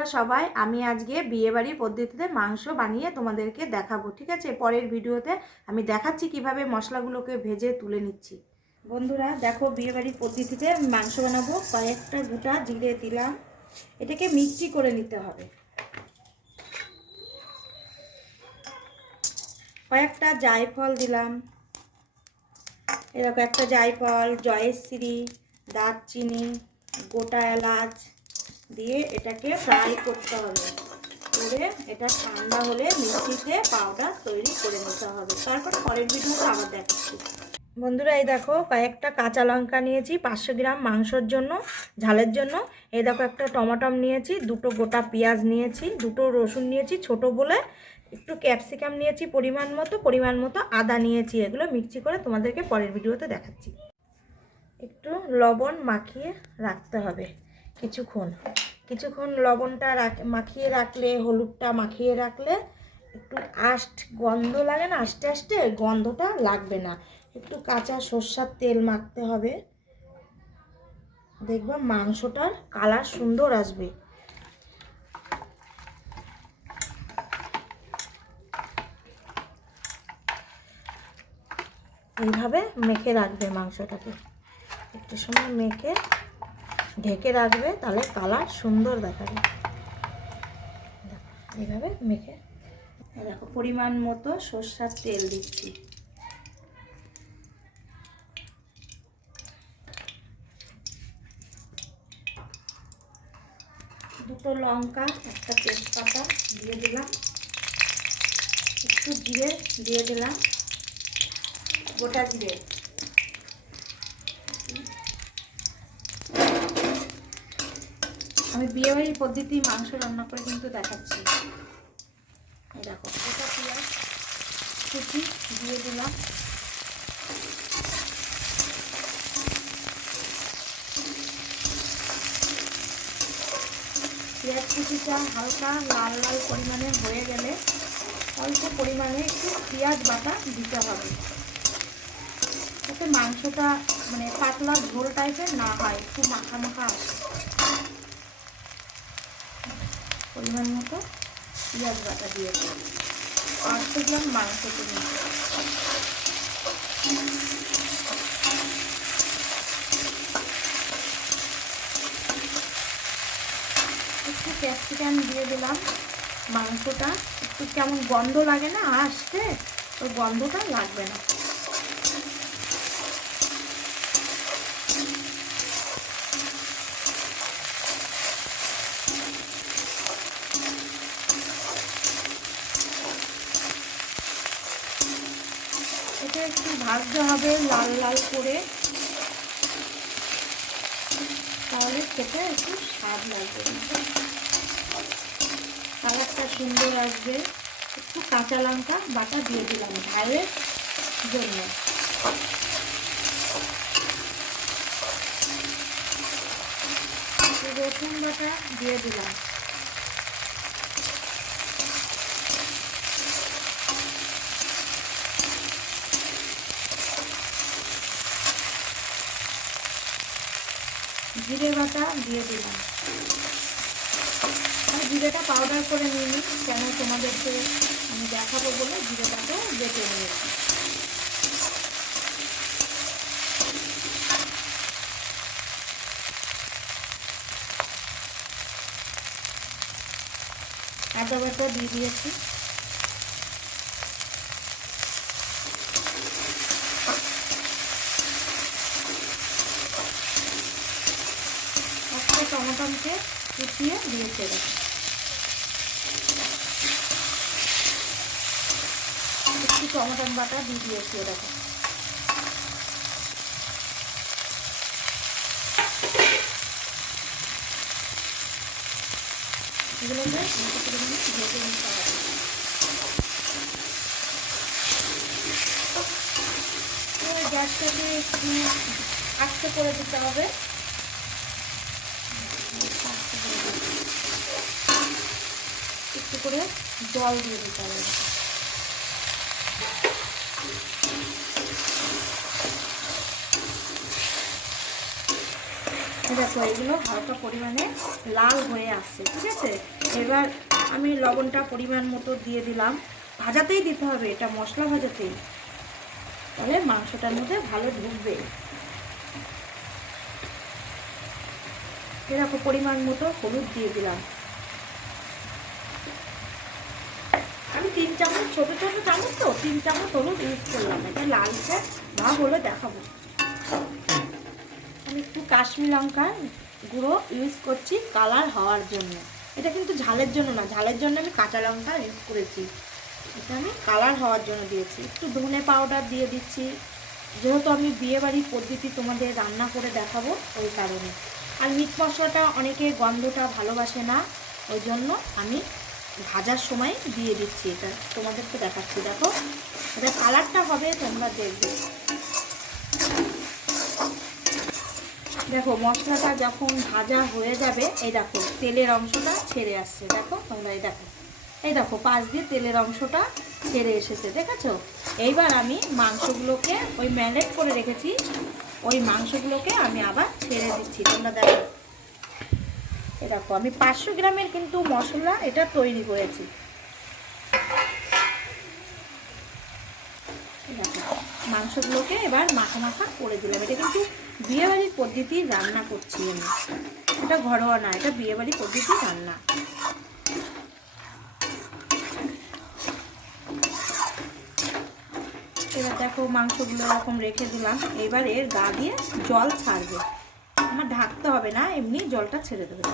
বন্ধুরা সবাই, আমি আজকে বিয়েবাড়ি পদ্ধতিতে মাংস বানিয়ে তোমাদেরকে দেখাবো। ঠিক আছে, পরের ভিডিওতে আমি দেখাচ্ছি কিভাবে মশলাগুলোকে ভেজে তুলে নিচ্ছি। বন্ধুরা দেখো, বিয়েবাড়ির পদ্ধতিতে মাংস বানাবো। কয়েকটা গোটা জিরে দিলাম, এটাকে মিক্সি করে নিতে হবে। কয়েকটা জায়ফল দিলাম, এরকম একটা জায়ফল, জয়শ্রী, দারচিনি, গোটা এলাচ দিয়ে এটাকে ফ্রাই করতে হবে। করে এটা ঠান্ডা হলে মিক্সিতে পাউডার তৈরি করে নিতে হবে। তারপর পরের ভিডিওতে আবার দেখাচ্ছি। বন্ধুরা এই দেখো, কয়েকটা কাঁচা লঙ্কা নিয়েছি 500 গ্রাম মাংসর জন্য, ঝালের জন্য। এই দেখো, একটা টমেটো নিয়েছি, দুটো গোটা পেঁয়াজ নিয়েছি, দুটো রসুন নিয়েছি ছোট বলে, একটু ক্যাপসিকাম নিয়েছি পরিমাণ মতো আদা নিয়েছি। এগুলো মিক্সি করে তোমাদেরকে পরের ভিডিওতে দেখাচ্ছি। একটু লবণ মাখিয়ে রাখতে হবে কিছুক্ষণ লবণটা মাখিয়ে রাখলে, হলুদটা মাখিয়ে রাখলে একটু গন্ধ লাগে না, আস্তে গন্ধটা লাগবে না। একটু কাঁচা সরষের তেল মাখতে হবে, দেখবা মাংসটার কালার সুন্দর আসবে। এইভাবে মেখে রাখবে মাংসটাকে, একটু সময় মেখে ঢেকে রাখবে, তাহলে কালার সুন্দর দেখাবে। এইভাবে মেখে দেখো, পরিমাণ মতো সরষের তেল দিচ্ছি। দুটো লঙ্কা, একটা তেজপাতা দিয়ে দিলাম, একটু জিরে দিয়ে দিলাম, গোটা জিরে। আমি বিয়েবাড়ির পদ্ধতি মাংস রান্না করে কিন্তু দেখাচ্ছি। এই দেখো, গোটা পেঁয়াজ কুচি দিয়ে দিলাম, পেঁয়াজ কুচিটা হালকা লাল লাল পরিমাণে হয়ে গেলে অল্প পরিমাণে একটু পেঁয়াজ বাটা দিতে হবে, যাতে মাংসটা মানে পাতলা ঝোল টাইপের না হয়, একটু মাখা মাখা আসে। পরিমাণ মতো পেঁয়াজ বাটা দিয়ে 500 গ্রাম মাংসতে নিয়ে একটু ক্যাপসিকাম দিয়ে দিলাম। মাংসটা একটু কেমন গন্ধ লাগে না আসতে, ওই গন্ধটা লাগবে না। এটা একটু ভাজতে হবে লাল লাল করে, তাহলে খেতে একটু স্বাদ লাগবে, কালারটা সুন্দর আসবে। একটু কাঁচা লঙ্কা বাটা দিয়ে দিলাম ঝালের জন্য। রসুন বাটা দিয়ে দিলাম, জিরে বাটা দিয়ে দিলাম। আমি জিরেটা পাউডার করে নিই, কেন তোমাদেরকে আমি দেখাবো বলে জিরেটাকে বেটে নিয়েছি। আদা বাটা দিয়ে দিয়েছি, একটা টমেটোকে কুচিয়ে দিয়েছে, একটু টমেটো বাটা দিয়ে দিয়েছি। এরকম এগুলোকে ভেজে নিতে হবে। গ্যাসটাকে একটু আস্তে করে দিতে হবে, একটু করে জল দিয়ে দিতে হবে। দেখো এগুলো হালকা পরিমাণে লাল হয়ে আসছে, ঠিক আছে। এবার আমি লবণটা পরিমাণ মতো দিয়ে দিলাম। ভাজাতেই দিতে হবে, এটা মশলা ভাজাতেই, তাহলে মাংসটার মধ্যে ভালো ঢুকবে। এরকম পরিমাণ মতো হলুদ দিয়ে দিলাম। আমি 3 চামচ, ছোটো ছোটো চামচ তো 3 চামচ হলুদ ইউজ করলাম। এটা লালচে ভাব হলে দেখাবো। আমি একটু কাশ্মীর লঙ্কা গুঁড়ো ইউজ করছি কালার হওয়ার জন্য। এটা কিন্তু ঝালের জন্য না, ঝালের জন্য আমি কাঁচা লঙ্কা ইউজ করেছি। এটা আমি কালার হওয়ার জন্য দিয়েছি। একটু ধনে পাউডার দিয়ে দিচ্ছি, যেহেতু আমি বিয়েবাড়ির পদ্ধতি তোমাদের রান্না করে দেখাবো ওই কারণে। আর মিট মশলাটা অনেকে গন্ধটা ভালোবাসে না, ওই জন্য আমি ভাজার সময় দিয়ে দিচ্ছি। এটা তোমাদেরকে দেখাচ্ছি, দেখো এটা কালারটা হবে, তোমরা দেখবে। দেখো মশলাটা যখন ভাজা হয়ে যাবে, এই দেখো তেলের অংশটা ছেড়ে আসছে, দেখো তোমরা এই দেখো পাশ দিয়ে তেলের অংশটা ছেড়ে এসেছে, দেখেছো। এইবার আমি মাংসগুলোকে ওই ম্যারিনেট করে রেখেছি, ওই মাংসগুলোকে আমি আবার ছেড়ে দিচ্ছি, তোমরা দেখো। এই দেখো আমি 500 গ্রামের কিন্তু মশলা এটা তৈরি করেছি। মাংসগুলোকে এবার মাখা মাখা করে দিলাম। এটা কিন্তু বিয়েবাড়ির পদ্ধতি রান্না করছি আমি, এটা ঘরোয়া না, এটা বিয়েবাড়ির পদ্ধতি রান্না। এবার দেখো মাংসগুলো এরকম রেখে দিলাম। এবার এর গা দিয়ে জল ছাড়বে, আমার ঢাকতে হবে না, এমনি জলটা ছেড়ে দেবে।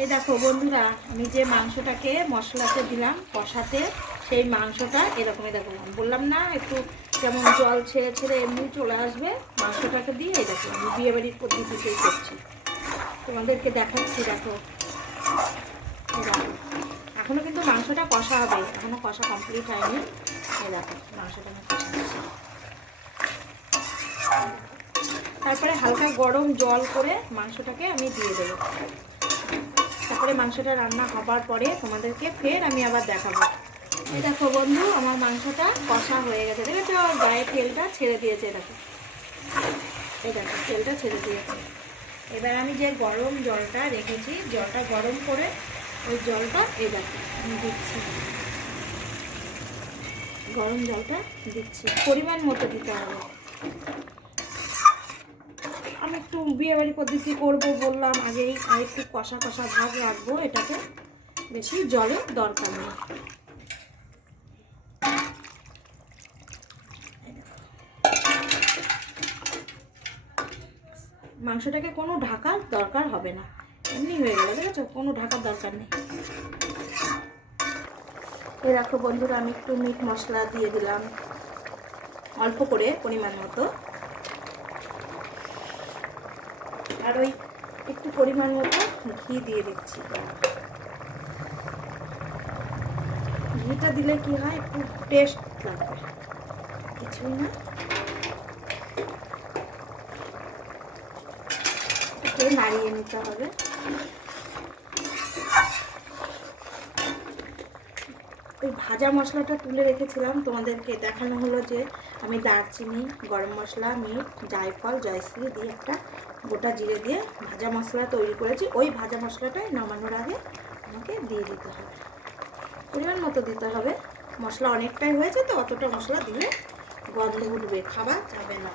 এই দেখো বন্ধুরা, আমি যে মাংসটাকে মশলাতে দিলাম কষাতে, সেই মাংসটা এরকমই দেখো, বললাম না একটু যেমন জল ছেড়ে ছেড়ে এমনি চলে আসবে। মাংসটাকে দিয়ে এই দেখো আমি বিয়েবাড়ির পদ্ধতিতেই করছি, তোমাদেরকে দেখাচ্ছি। দেখো এখনও কিন্তু মাংসটা কষা হবে, এখনও কষা কমপ্লিট হয়নি। এই দেখো মাংসটা আমি কষা করছি। তারপরে হালকা গরম জল করে মাংসটাকে আমি দিয়ে দেবো। তারপরে মাংসটা রান্না হবার পরে তোমাদেরকে ফের আমি আবার দেখাবো। এই দেখো বন্ধু, আমার মাংসটা কষা হয়ে গেছে, দেখেছো গায়ে তেলটা ছেড়ে দিয়েছে। দেখো এই দেখো তেলটা ছেড়ে দিয়েছে। এবার আমি যে গরম জলটা রেখেছি, জলটা গরম করে ওই জলটা এই দেখো আমি দিচ্ছি, গরম জলটা দিচ্ছি, পরিমাণ মতো দিতে হবে। আমি একটু বিয়েবাড়ি পদ্ধতি করবো বললাম আগেই, আর একটু কষা কষা ভাব রাখবো, এটাকে বেশি জলের দরকার নেই। মাংসটাকে কোনো ঢাকার দরকার হবে না, এমনি হয়ে গেল, দেখেছো কোনো ঢাকার দরকার নেই। এই দেখো বন্ধুরা, আমি একটু মিট মশলা দিয়ে দিলাম অল্প করে পরিমাণ মতো, আর ওই একটু পরিমাণ মতো ঘি দিয়ে দিচ্ছি। ঘিটা দিলে কি হয়, একটু টেস্ট লাগবে, কিছুই না। একটু নাড়িয়ে নিতে হবে। ওই ভাজা মশলাটা তুলে রেখেছিলাম, তোমাদেরকে দেখানো হলো যে আমি দারচিনি, গরম মশলা, মিট, জায়ফল, জয়শ্রী দিয়ে একটা গোটা জিরে দিয়ে ভাজা মশলা তৈরি করেছি। ওই ভাজা মশলাটাই নামানোর আগে আমাকে দিয়ে দিতে হবে, পরিমাণ মতো দিতে হবে। মশলা অনেকটাই হয়েছে তো, অতটা মশলা দিলে গন্ধ উঠবে, খাওয়া যাবে না।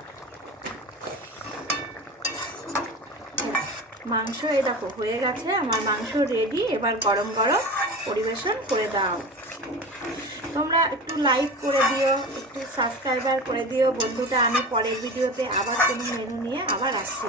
মাংস এই দেখো হয়ে গেছে, আমার মাংস রেডি। এবার গরম গরম পরিবেশন করে দাও। তোমরা একটু লাইক করে দিও, একটু সাবস্ক্রাইবার করে দিও বন্ধুটা। আমি পরের ভিডিওতে আবার কোনো মেনু নিয়ে আবার আসছি।